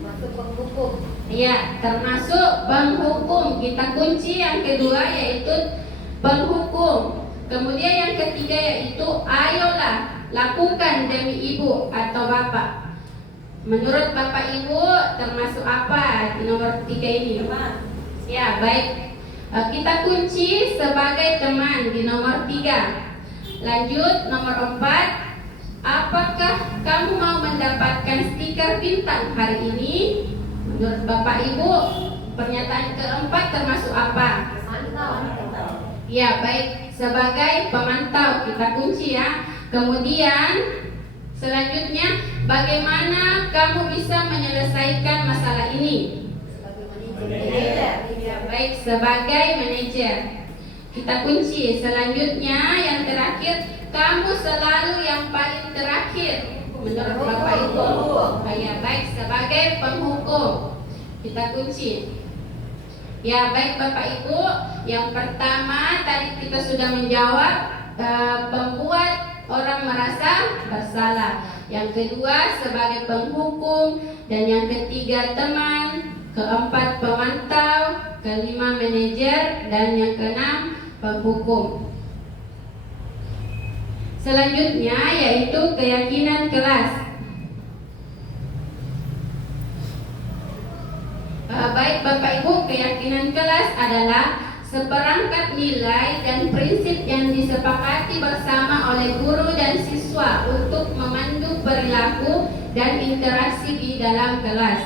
Masuk penghukum. Ya, termasuk penghukum. Kita kunci yang kedua yaitu penghukum. Kemudian yang ketiga yaitu ayolah lakukan demi ibu atau bapak. Menurut Bapak Ibu termasuk apa di nomor 3 ini? Ya, baik. Kita kunci sebagai teman di nomor 3. Lanjut nomor 4. Apakah kamu mau mendapatkan stiker bintang hari ini? Menurut Bapak Ibu, pernyataan keempat termasuk apa? Ya, baik, sebagai pemantau kita kunci ya. Kemudian selanjutnya, bagaimana kamu bisa menyelesaikan masalah ini? Ya, baik, sebagai manajer. Kita kunci. Selanjutnya yang terakhir, kamu selalu yang paling terakhir. Menurut Bapak Ibu. Ya, baik, sebagai penghukum. Kita kunci. Ya, baik Bapak Ibu, yang pertama tadi kita sudah menjawab pembuat orang merasa bersalah. Yang kedua sebagai penghukum, dan yang ketiga teman, keempat pemantau, kelima manajer, dan yang keenam penghukum. Selanjutnya yaitu keyakinan kelas. Baik Bapak Ibu, keyakinan kelas adalah seperangkat nilai dan prinsip yang disepakati bersama oleh guru dan siswa untuk memandu perilaku dan interaksi di dalam kelas.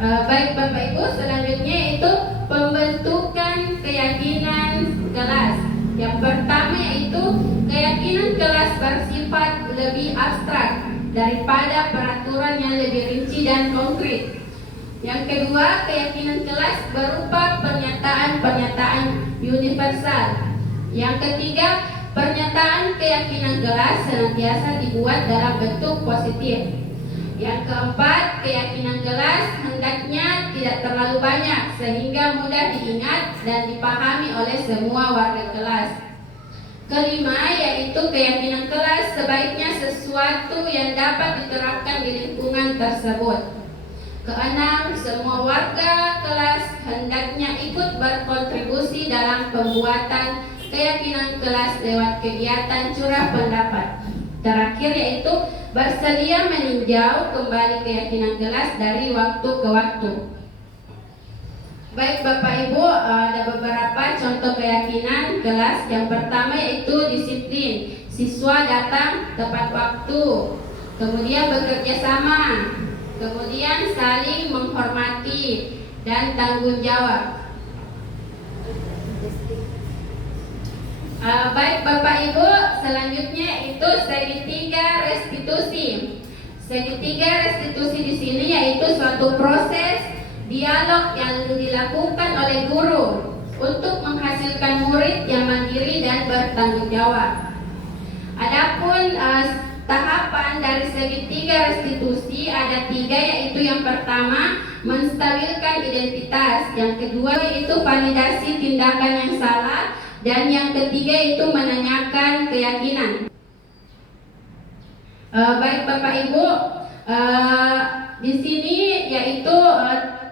Baik Bapak Ibu, selanjutnya itu pembentukan keyakinan kelas. Yang pertama yaitu keyakinan kelas bersifat lebih abstrak daripada peraturan yang lebih rinci dan konkret. Yang kedua, keyakinan kelas berupa pernyataan-pernyataan universal. Yang ketiga, pernyataan keyakinan kelas senantiasa dibuat dalam bentuk positif. Yang keempat, keyakinan kelas hendaknya tidak terlalu banyak sehingga mudah diingat dan dipahami oleh semua warga kelas. Kelima, yaitu keyakinan kelas sebaiknya sesuatu yang dapat diterapkan di lingkungan tersebut. Keenam, semua warga kelas hendaknya ikut berkontribusi dalam pembuatan keyakinan kelas lewat kegiatan curah pendapat. Terakhir yaitu bersedia meninjau kembali keyakinan kelas dari waktu ke waktu. Baik Bapak Ibu, ada beberapa contoh keyakinan kelas. Yang pertama yaitu disiplin. Siswa datang tepat waktu. Kemudian bekerja sama. Kemudian saling menghormati dan tanggung jawab. Baik Bapak Ibu, selanjutnya itu segitiga restitusi. Segitiga restitusi di sini yaitu suatu proses dialog yang dilakukan oleh guru untuk menghasilkan murid yang mandiri dan bertanggung jawab. Adapun tahapan dari segitiga restitusi ada 3, yaitu yang pertama menstabilkan identitas, yang kedua yaitu validasi tindakan yang salah, dan yang ketiga itu menanyakan keyakinan. Baik Bapak Ibu, di sini yaitu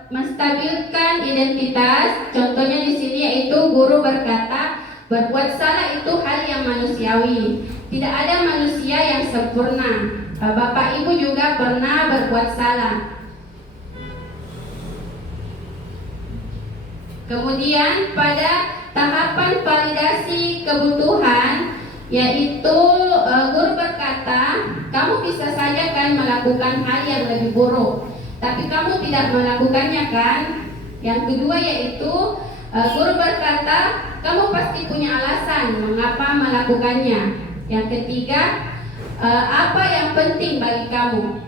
menstabilkan identitas. Contohnya di sini yaitu guru berkata, berbuat salah itu hal yang manusiawi. Tidak ada manusia yang sempurna. Bapak Ibu juga pernah berbuat salah. Kemudian pada tahapan validasi kebutuhan, yaitu guru berkata, kamu bisa saja kan melakukan hal yang lebih buruk, tapi kamu tidak melakukannya kan. Yang kedua yaitu guru berkata, kamu pasti punya alasan mengapa melakukannya. Yang ketiga, apa yang penting bagi kamu.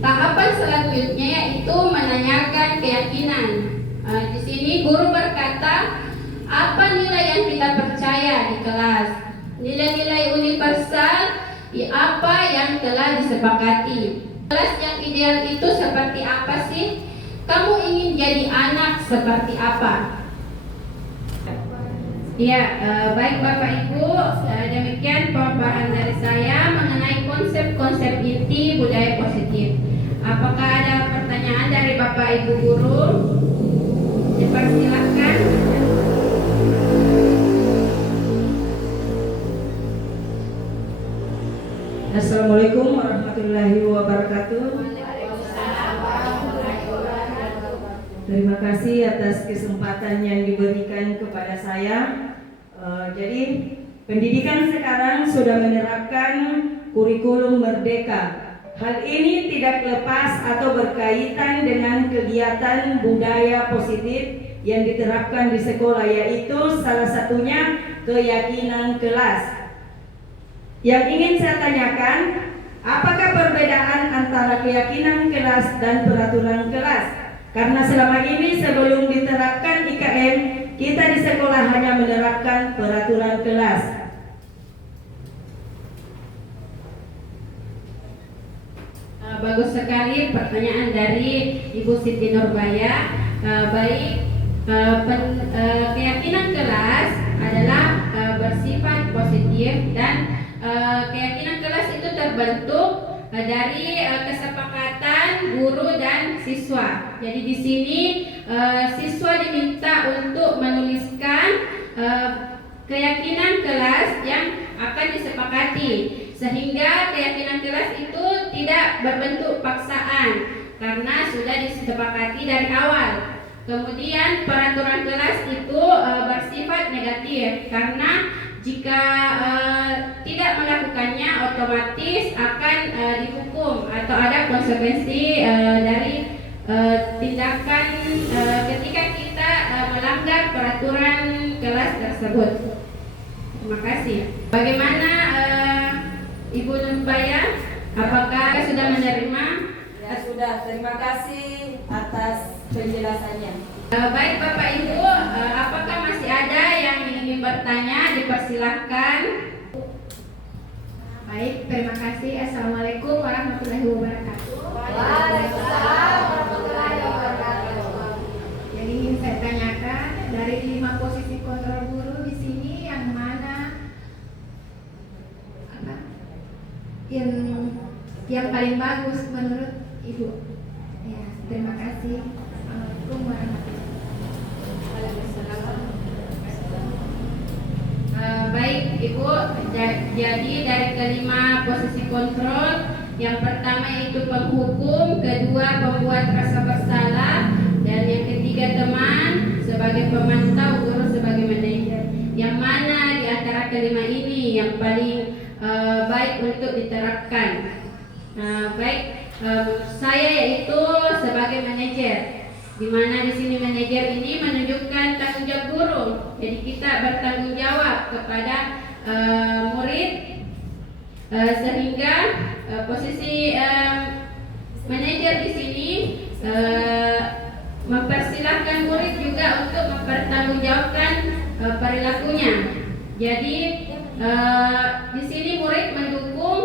Tahapan selanjutnya yaitu menanyakan keyakinan. Di sini guru berkata, apa nilai yang kita percaya di kelas? Nilai-nilai universal apa yang telah disepakati. Kelas yang ideal itu seperti apa sih? Kamu ingin jadi anak seperti apa? Ya, baik Bapak Ibu, demikian pemaparan dari saya mengenai konsep-konsep inti budaya positif. Apakah ada pertanyaan dari Bapak Ibu guru? Dipersilakan. Assalamualaikum warahmatullahi wabarakatuh. Terima kasih atas kesempatan yang diberikan kepada saya. Jadi pendidikan sekarang sudah menerapkan kurikulum merdeka. Hal ini tidak lepas atau berkaitan dengan kegiatan budaya positif yang diterapkan di sekolah, yaitu salah satunya keyakinan kelas. Yang ingin saya tanyakan, apakah perbedaan antara keyakinan kelas dan peraturan kelas? Karena selama ini sebelum diterapkan IKM, kita di sekolah hanya menerapkan peraturan kelas. Bagus sekali pertanyaan dari Ibu Siti Nurbaya. Keyakinan kelas adalah bersifat positif dan keyakinan kelas itu terbentuk dari kesepakatan guru dan siswa. Jadi di sini siswa diminta untuk menuliskan keyakinan kelas yang akan disepakati, sehingga keyakinan kelas itu tidak berbentuk paksaan karena sudah disepakati dari awal. Kemudian peraturan kelas itu bersifat negatif karena jika tidak melakukannya otomatis akan dihukum atau ada konsekuensi dari tindakan ketika kita melanggar peraturan kelas tersebut. Terima kasih. Bagaimana Ibu Nurbaya? Apakah sudah menerima? Ya sudah, terima kasih atas penjelasannya. Baik Bapak Ibu, apakah masih ada yang ingin bertanya? Dipersilahkan. Baik, terima kasih. Assalamualaikum warahmatullahi wabarakatuh. Waalaikumsalam warahmatullahi wabarakatuh. Yang ingin saya tanyakan, dari 5 posisi kontrol guru di sini yang mana yang paling bagus menurut Ibu? Ya, terima kasih. Assalamualaikum warahmatullahi wabarakatuh. Baik Ibu, jadi dari kelima posisi kontrol, yang pertama itu penghukum, kedua pembuat rasa bersalah, dan yang ketiga teman sebagai pemantau, guru sebagai manajer. Yang mana di antara kelima ini yang paling baik untuk diterapkan? Saya yaitu sebagai manajer, di mana di sini manajer ini menunjukkan tanggung jawab guru. Jadi kita bertanggung jawab kepada murid, sehingga posisi manajer di sini mempersilahkan murid juga untuk mempertanggungjawabkan perilakunya. Jadi di sini murid mendukung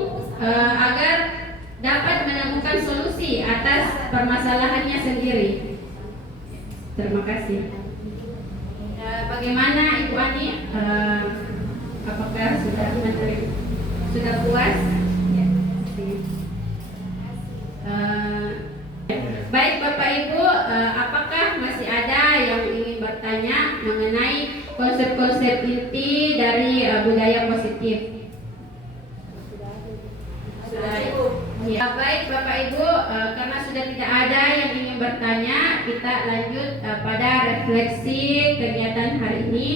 agar dapat menemukan solusi atas permasalahannya sendiri. Terima kasih. Bagaimana Ibu Ani? Apakah sudah puas? Ya. Baik Bapak Ibu, apakah masih ada yang ingin bertanya mengenai konsep-konsep inti dari budaya positif? Sudah cukup. Ya, baik Bapak Ibu, karena sudah tidak ada yang ingin bertanya, kita lanjut pada refleksi kegiatan hari ini.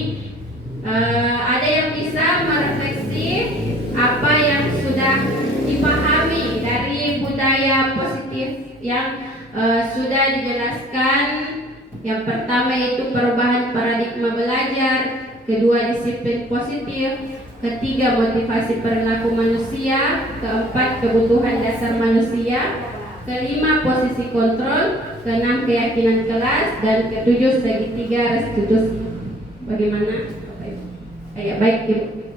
Ada yang bisa merefleksi apa yang sudah dipahami dari budaya positif yang sudah dijelaskan. Yang pertama itu perubahan paradigma belajar, kedua disiplin positif, ketiga motivasi perilaku manusia, keempat kebutuhan dasar manusia, kelima posisi kontrol, keenam keyakinan kelas, dan ketujuh segitiga restitusi. Bagaimana? Baik Ibu.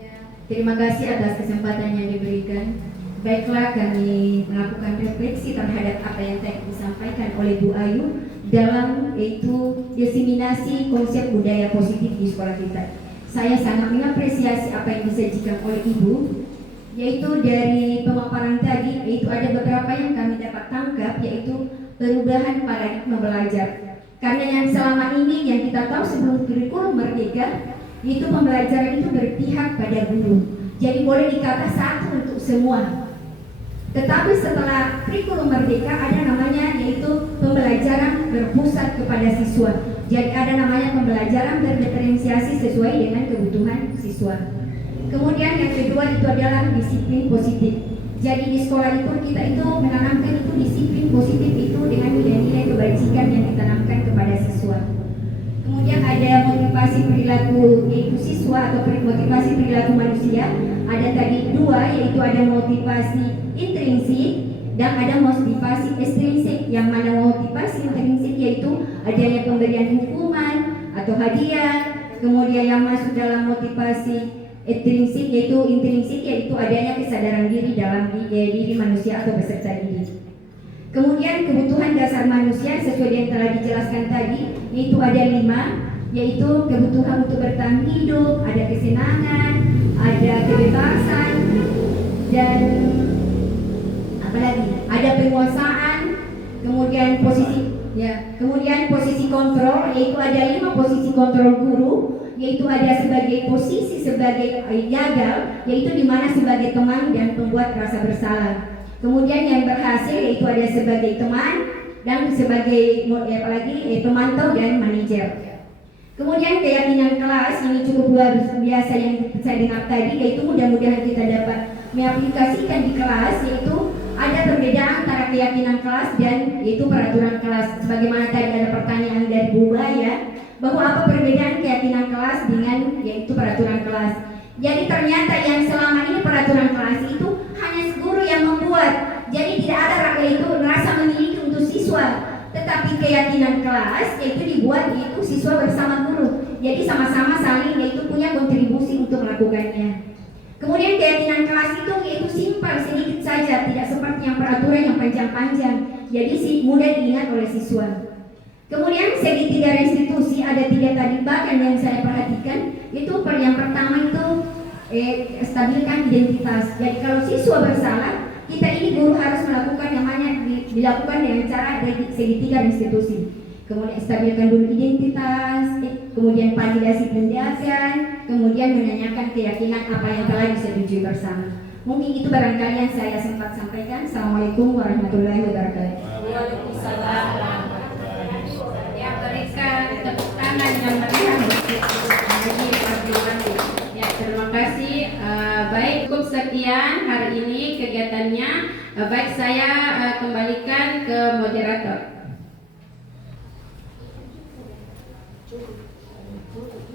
Ya, terima kasih atas kesempatan yang diberikan. Baiklah, kami melakukan refleksi terhadap apa yang tadi disampaikan oleh Bu Ayu dalam yaitu diseminasi konsep budaya positif di sekolah kita. Saya sangat mengapresiasi apa yang disajikan oleh Ibu, yaitu dari pemaparan tadi, yaitu ada beberapa yang kami dapat tangkap, yaitu perubahan paradigma belajar. Karena yang selama ini yang kita tahu sebelum kurikulum merdeka, itu pembelajaran itu berpihak pada guru. Jadi boleh dikata satu untuk semua. Tetapi setelah kurikulum merdeka ada namanya yaitu pembelajaran berpusat kepada siswa. Jadi ada namanya pembelajaran berdiferensiasi sesuai dengan kebutuhan siswa. Kemudian yang kedua itu adalah disiplin positif. Jadi di sekolah itu kita itu menanamkan itu disiplin positif itu dengan nilai-nilai kebajikan yang ditanamkan kepada siswa. Kemudian ada motivasi perilaku yaitu siswa atau motivasi perilaku manusia. Ada tadi dua, yaitu ada motivasi intrinsik dan ada motivasi ekstrinsik. Yang mana motivasi intrinsik yaitu adanya pemberian hukuman atau hadiah. Kemudian yang masuk dalam motivasi intrinsik yaitu adanya kesadaran diri dalam diri manusia atau peserta didik. Kemudian kebutuhan dasar manusia sesuai yang telah dijelaskan tadi, yaitu ada 5, yaitu kebutuhan untuk bertahan hidup, ada kesenangan, ada kebebasan, dan apalagi ada penguasaan, kemudian posisi kontrol, yaitu ada 5 posisi kontrol guru, yaitu ada sebagai posisi sebagai jagal, yaitu dimana sebagai teman dan pembuat rasa bersalah. Kemudian yang berhasil yaitu ada sebagai teman dan sebagai pemantau dan manajer. Kemudian keyakinan kelas ini cukup luar biasa yang saya dengar tadi, yaitu mudah-mudahan kita dapat mengaplikasikan di kelas, yaitu ada perbedaan antara keyakinan kelas dan yaitu peraturan kelas. Sebagaimana tadi ada pertanyaan dari Bu Baya, bahwa apa perbedaan keyakinan kelas dengan yaitu peraturan kelas. Jadi ternyata yang selama ini peraturan kelas itu hanya guru yang membuat. Jadi tidak ada itu rasa memiliki untuk siswa. Tetapi keyakinan kelas yaitu dibuat yaitu siswa bersama guru. Jadi sama-sama saling yaitu punya kontribusi untuk melakukannya. Kemudian keyakinan kelas itu yaitu simpel, sedikit saja, tidak seperti yang peraturan yang panjang-panjang. Jadi mudah diingat oleh siswa. Kemudian segitiga restitusi ada 3 tadi bahkan yang saya perhatikan itu yang pertama itu stabilkan identitas. Jadi kalau siswa bersalah, kita ini guru harus melakukan yang namanya dilakukan dengan cara segitiga restitusi. Kemudian stabilkan dulu identitas, kemudian validasi penjelasan, kemudian menanyakan keyakinan apa yang telah disetujui bersama. Mungkin itu barangkali yang saya sempat sampaikan. Assalamualaikum warahmatullahi wabarakatuh. Waalaikumsalam. Yang berikan tepuk tangan yang meriah ya, terima kasih. Baik, cukup sekian hari ini kegiatannya. Baik, saya kembalikan ke moderator.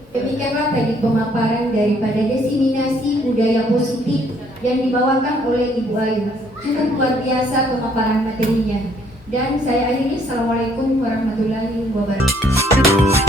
Demikianlah tadi pemaparan daripada diseminasi budaya positif yang dibawakan oleh Ibu Ayu. Cukup luar biasa pemaparan materinya. Dan saya akhiri, Assalamualaikum warahmatullahi wabarakatuh.